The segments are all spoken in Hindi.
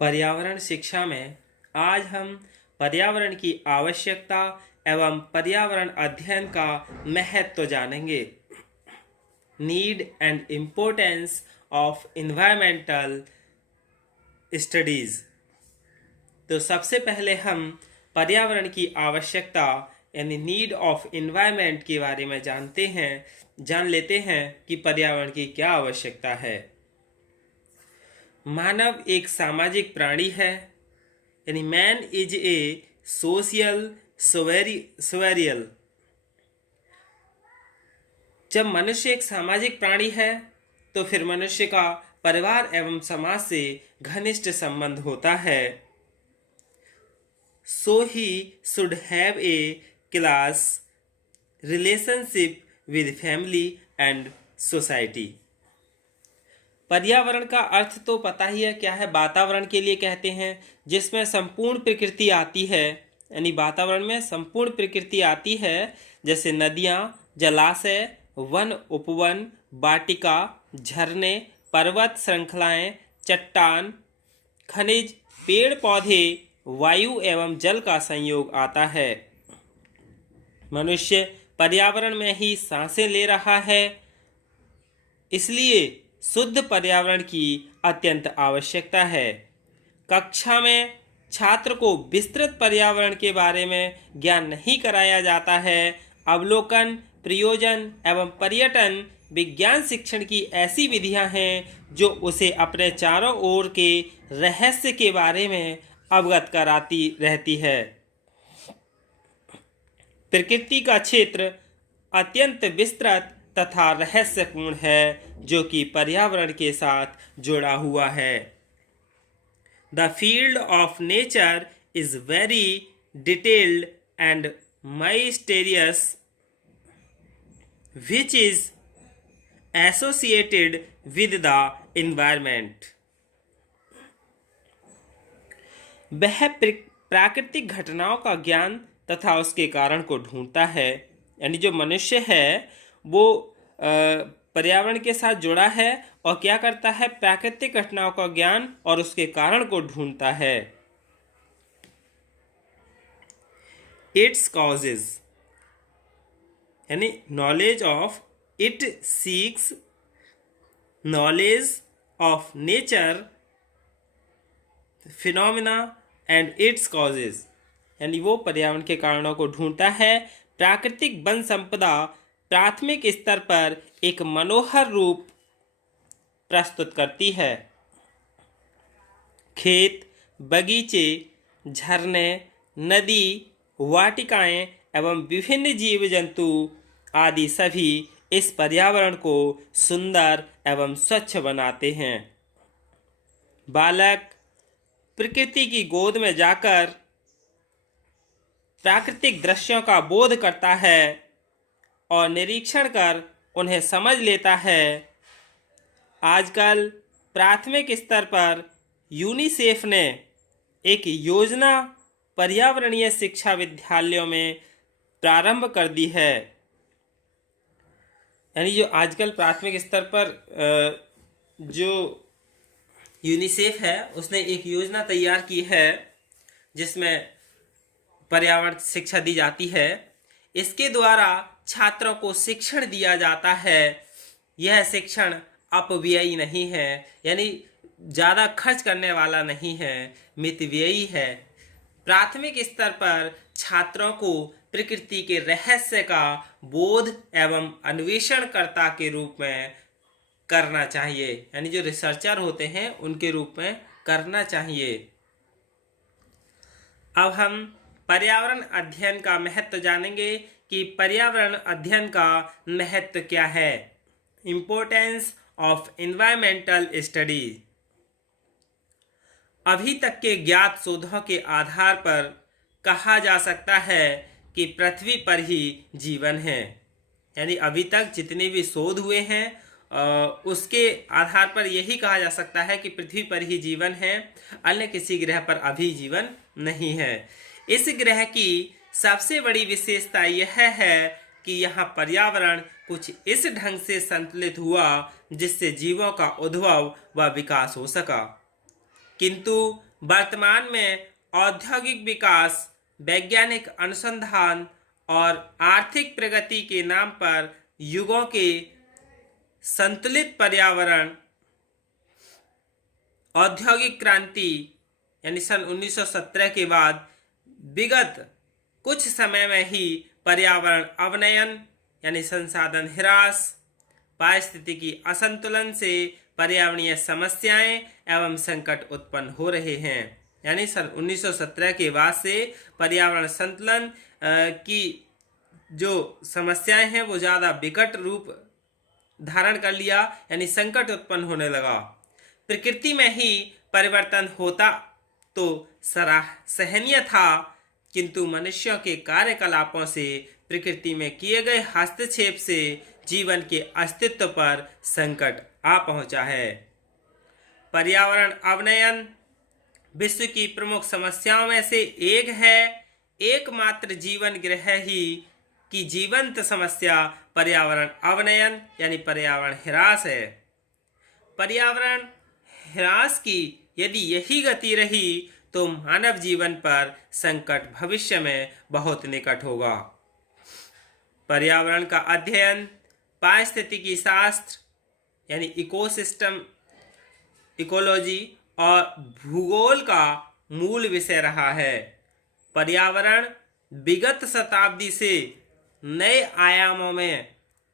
पर्यावरण शिक्षा में आज हम पर्यावरण की आवश्यकता एवं पर्यावरण अध्ययन का महत्व जानेंगे। Need and importance of environmental studies. तो सबसे पहले हम पर्यावरण की आवश्यकता यानी नीड ऑफ इन्वायरमेंट के बारे में जान लेते हैं कि पर्यावरण की क्या आवश्यकता है। मानव एक सामाजिक प्राणी है, यानी मैन इज ए सोशल सोवेरियल। जब मनुष्य एक सामाजिक प्राणी है तो फिर मनुष्य का परिवार एवं समाज से घनिष्ठ संबंध होता है। So he should have a class relationship with family and society. पर्यावरण का अर्थ तो पता ही है क्या है। वातावरण के लिए कहते हैं जिसमें संपूर्ण प्रकृति आती है, यानी वातावरण में संपूर्ण प्रकृति आती है, जैसे नदियाँ, जलाशय, वन उपवन, वाटिका, झरने, पर्वत श्रृंखलाएं, चट्टान, खनिज, पेड़ पौधे, वायु एवं जल का संयोग आता है। मनुष्य पर्यावरण में ही सांसें ले रहा है, इसलिए शुद्ध पर्यावरण की अत्यंत आवश्यकता है। कक्षा में छात्र को विस्तृत पर्यावरण के बारे में ज्ञान नहीं कराया जाता है। अवलोकन, प्रयोजन एवं पर्यटन विज्ञान शिक्षण की ऐसी विधियां हैं जो उसे अपने चारों ओर के रहस्य के बारे में अवगत कराती रहती है। प्रकृति का क्षेत्र अत्यंत विस्तृत तथा रहस्यपूर्ण है जो कि पर्यावरण के साथ जुड़ा हुआ है। The field of nature is very detailed and mysterious which is associated with the environment। वह प्राकृतिक घटनाओं का ज्ञान तथा उसके कारण को ढूंढता है, यानी जो मनुष्य है वो पर्यावरण के साथ जुड़ा है और क्या करता है, प्राकृतिक घटनाओं का ज्ञान और उसके कारण को ढूंढता है। इट्स कॉजेज यानी knowledge of, it seeks knowledge of nature phenomena and its causes, यानी वो पर्यावरण के कारणों को ढूंढता है। प्राकृतिक वन संपदा प्राथमिक स्तर पर एक मनोहर रूप प्रस्तुत करती है। खेत, बगीचे, झरने, नदी, वाटिकाएं एवं विभिन्न जीव जंतु आदि सभी इस पर्यावरण को सुंदर एवं स्वच्छ बनाते हैं। बालक प्रकृति की गोद में जाकर प्राकृतिक दृश्यों का बोध करता है और निरीक्षण कर उन्हें समझ लेता है। आजकल प्राथमिक स्तर पर यूनिसेफ ने एक योजना पर्यावरणीय शिक्षा विद्यालयों में प्रारंभ कर दी है, यानी जो आजकल प्राथमिक स्तर पर जो यूनिसेफ है उसने एक योजना तैयार की है जिसमें पर्यावरण शिक्षा दी जाती है। इसके द्वारा छात्रों को शिक्षण दिया जाता है। यह शिक्षण अपव्ययी नहीं है, यानी ज़्यादा खर्च करने वाला नहीं है, मितव्ययी है। प्राथमिक स्तर पर छात्रों को प्रकृति के रहस्य का बोध एवं अन्वेषणकर्ता के रूप में करना चाहिए, यानी जो रिसर्चर होते हैं उनके रूप में करना चाहिए। अब हम पर्यावरण अध्ययन का महत्व जानेंगे कि पर्यावरण अध्ययन का महत्व क्या है। Importance of environmental study. अभी तक के ज्ञात शोधों के आधार पर कहा जा सकता है कि पृथ्वी पर ही जीवन है, यानी अभी तक जितने भी शोध हुए हैं उसके आधार पर यही कहा जा सकता है कि पृथ्वी पर ही जीवन है, अन्य किसी ग्रह पर अभी जीवन नहीं है। इस ग्रह की सबसे बड़ी विशेषता यह है कि यहाँ पर्यावरण कुछ इस ढंग से संतुलित हुआ जिससे जीवों का उद्भव व विकास हो सका। किंतु वर्तमान में औद्योगिक विकास, वैज्ञानिक अनुसंधान और आर्थिक प्रगति के नाम पर युगों के संतुलित पर्यावरण, औद्योगिक क्रांति यानी सन 1917 के बाद विगत कुछ समय में ही पर्यावरण अवनयन यानी संसाधन ह्रास, पारिस्थितिकी असंतुलन से पर्यावरणीय समस्याएं एवं संकट उत्पन्न हो रहे हैं। यानी सन 1917 के बाद से पर्यावरण संतुलन की जो समस्याएं हैं वो ज़्यादा विकट रूप धारण कर लिया, यानी संकट उत्पन्न होने लगा। प्रकृति में ही परिवर्तन होता तो सहनीय था, किंतु मनुष्यों के कार्यकलापों से प्रकृति में किए गए हस्तक्षेप से जीवन के अस्तित्व पर संकट आ पहुंचा है। पर्यावरण अवनयन विश्व की प्रमुख समस्याओं में से एक है। एकमात्र जीवन ग्रह ही की जीवंत समस्या पर्यावरण अवनयन यानी पर्यावरण ह्रास है। पर्यावरण ह्रास की यदि यही गति रही तो मानव जीवन पर संकट भविष्य में बहुत निकट होगा। पर्यावरण का अध्ययन पारिस्थितिकी शास्त्र यानी इकोसिस्टम इकोलॉजी और भूगोल का मूल विषय रहा है। पर्यावरण विगत शताब्दी से नए आयामों में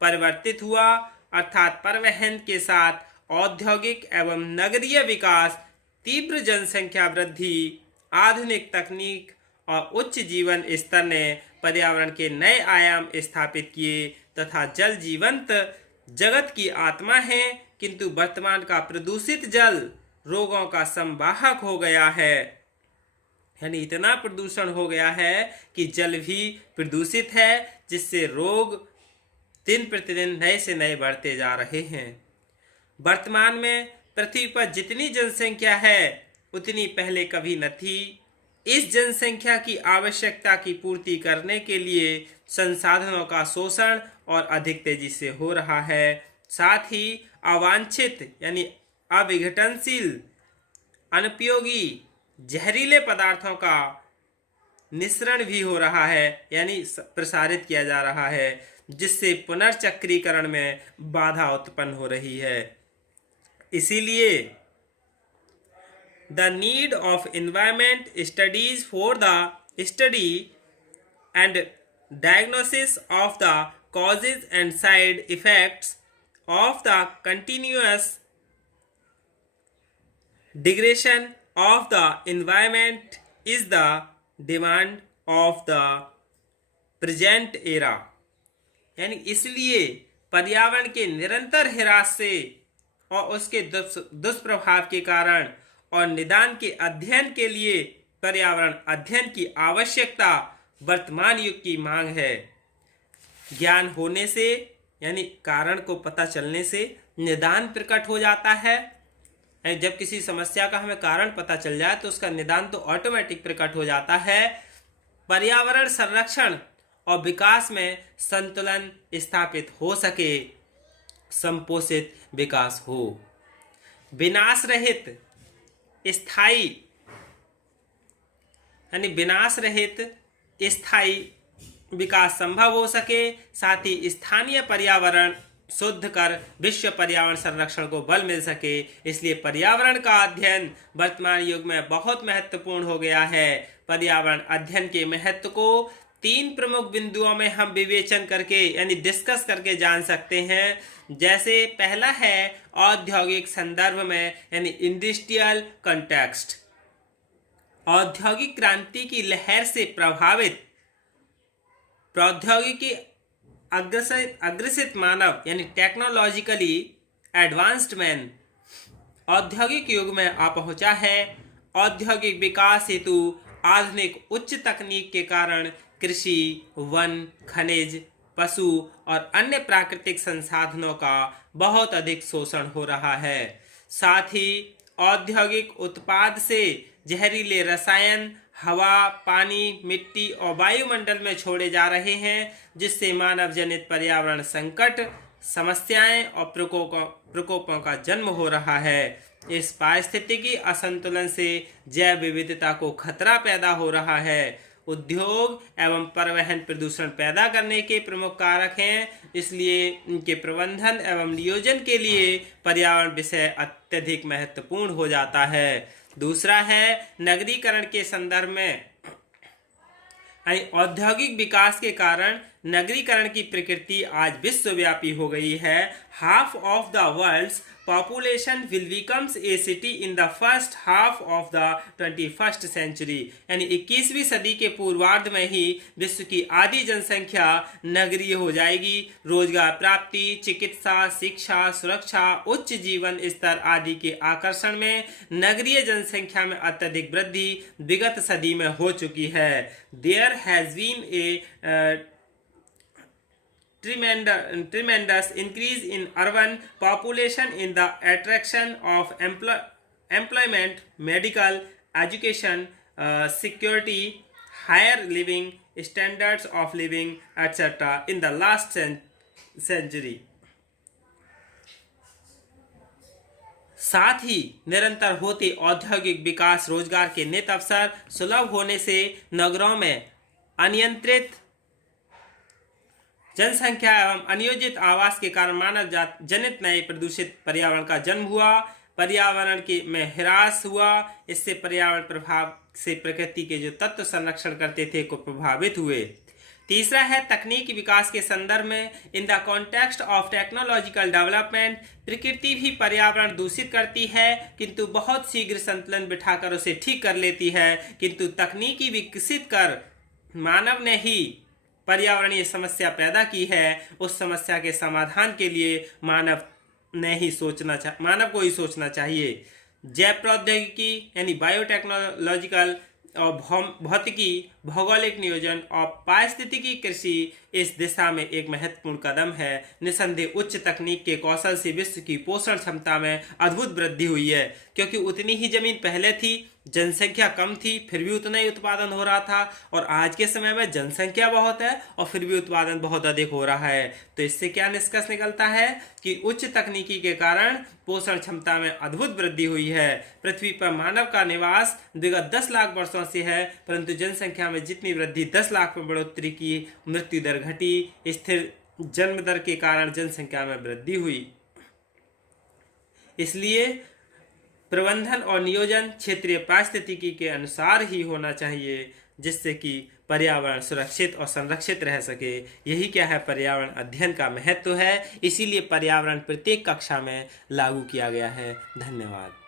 परिवर्तित हुआ, अर्थात परिवहन के साथ औद्योगिक एवं नगरीय विकास, तीव्र जनसंख्या वृद्धि, आधुनिक तकनीक और उच्च जीवन स्तर ने पर्यावरण के नए आयाम स्थापित किए तथा जल जीवंत जगत की आत्मा है, किंतु वर्तमान का प्रदूषित जल रोगों का संवाहक हो गया है। यानी इतना प्रदूषण हो गया है कि जल भी प्रदूषित है, जिससे रोग दिन प्रतिदिन नए से नए बढ़ते जा रहे हैं। वर्तमान में पृथ्वी पर जितनी जनसंख्या है उतनी पहले कभी न थी। इस जनसंख्या की आवश्यकता की पूर्ति करने के लिए संसाधनों का शोषण और अधिक तेजी से हो रहा है। साथ ही अवांछित यानी अविघटनशील, अनुपयोगी, जहरीले पदार्थों का निःसरण भी हो रहा है, यानी प्रसारित किया जा रहा है, जिससे पुनर्चक्रीकरण में बाधा उत्पन्न हो रही है। इसीलिए the need of environment studies for the study and diagnosis of the causes and side effects of the continuous degradation of the environment is the demand of the present era। यानी इसलिए पर्यावरण के निरंतर ह्रास से और उसके दुष्प्रभाव के कारण और निदान के अध्ययन के लिए पर्यावरण अध्ययन की आवश्यकता वर्तमान युग की मांग है। ज्ञान होने से यानी कारण को पता चलने से निदान प्रकट हो जाता है। जब किसी समस्या का हमें कारण पता चल जाए तो उसका निदान तो ऑटोमेटिक प्रकट हो जाता है। पर्यावरण संरक्षण और विकास में संतुलन स्थापित हो सके, संपोषित विकास हो, विनाश रहित स्थायी यानी विनाश रहित स्थायी विकास संभव हो सके, साथ ही स्थानीय पर्यावरण शुद्ध कर विश्व पर्यावरण संरक्षण को बल मिल सके। इसलिए पर्यावरण का अध्ययन वर्तमान युग में बहुत महत्वपूर्ण हो गया है। पर्यावरण अध्ययन के महत्व को 3 प्रमुख बिंदुओं में हम विवेचन करके यानी डिस्कस करके जान सकते हैं। जैसे पहला है औद्योगिक संदर्भ में यानी इंडस्ट्रियल कॉन्टेक्स्ट। औद्योगिक क्रांति की लहर से प्रभावित प्रौद्योगिकी अग्रसित मानव यानी टेक्नोलॉजिकली एडवांस्ड मैन औद्योगिक युग में आ पहुंचा है। औद्योगिक विकास हेतु आधुनिक उच्च तकनीक के कारण कृषि, वन, खनिज, पशु और अन्य प्राकृतिक संसाधनों का बहुत अधिक शोषण हो रहा है। साथ ही औद्योगिक उत्पाद से जहरीले रसायन हवा, पानी, मिट्टी और वायुमंडल में छोड़े जा रहे हैं, जिससे मानव जनित पर्यावरण संकट, समस्याएं और प्रकोपों का जन्म हो रहा है। इस पारिस्थितिकी असंतुलन से जैव विविधता को खतरा पैदा हो रहा है। उद्योग एवं परिवहन प्रदूषण पैदा करने के प्रमुख कारक हैं, इसलिए इनके प्रबंधन एवं नियोजन के लिए पर्यावरण विषय अत्यधिक महत्वपूर्ण हो जाता है। दूसरा है नगरीकरण के संदर्भ में औद्योगिक विकास के कारण नगरीकरण की प्रकृति आज विश्वव्यापी हो गई है। Half of the world's population will becomes a city in the first half of the 21st century, यानी 21वीं सदी के पूर्वार्ध में ही विश्व की आधी जनसंख्या नगरीय हो जाएगी। रोजगार प्राप्ति, चिकित्सा, शिक्षा, सुरक्षा, उच्च जीवन स्तर आदि के आकर्षण में नगरीय जनसंख्या में अत्यधिक वृद्धि विगत सदी में हो चुकी है। There has been a tremendous increase in urban population in the attraction of employment, medical, education, security, higher living standards of living, etc. in the last century. साथ ही निरंतर होते औद्योगिक विकास, रोजगार के नित अवसर सुलभ होने से नगरों में अनियंत्रित जनसंख्या एवं अनियोजित आवास के कारण मानव जात जनित नए प्रदूषित पर्यावरण का जन्म हुआ। पर्यावरण के में ह्रास हुआ। इससे पर्यावरण प्रभाव से प्रकृति के जो तत्व संरक्षण करते थे को प्रभावित हुए। तीसरा है तकनीकी विकास के संदर्भ में in the context of technological development प्रकृति भी पर्यावरण दूषित करती है, किंतु बहुत शीघ्र संतुलन बिठाकर उसे ठीक कर लेती है। किंतु तकनीकी विकसित कर मानव ने ही पर्यावरणीय समस्या पैदा की है। उस समस्या के समाधान के लिए मानव को ही सोचना चाहिए। जैव प्रौद्योगिकी यानी बायोटेक्नोलॉजिकल और भौतिकी, भौगोलिक नियोजन और पारिस्थितिकी कृषि इस दिशा में एक महत्वपूर्ण कदम है। निसंदेह उच्च तकनीक के कौशल से विश्व की पोषण क्षमता में अद्भुत वृद्धि हुई है, क्योंकि उतनी ही जमीन पहले थी, जनसंख्या कम थी, फिर भी उतना ही उत्पादन हो रहा था। और आज के समय में जनसंख्या बहुत है और फिर भी उत्पादन बहुत अधिक हो रहा है। तो इससे क्या निष्कर्ष निकलता है कि उच्च तकनीकी के कारण पोषण क्षमता में अद्भुत वृद्धि हुई है। पृथ्वी पर मानव का निवास विगत 10 लाख वर्षों से है, परंतु जनसंख्या में जितनी वृद्धि 10 लाख में बढ़ोतरी की, मृत्यु दर घटी, स्थिर जन्म दर के कारण जनसंख्या में वृद्धि हुई। इसलिए प्रबंधन और नियोजन क्षेत्रीय पारिस्थितिकी के अनुसार ही होना चाहिए, जिससे कि पर्यावरण सुरक्षित और संरक्षित रह सके। यही क्या है पर्यावरण अध्ययन का महत्व है। इसीलिए पर्यावरण प्रत्येक कक्षा में लागू किया गया है। धन्यवाद।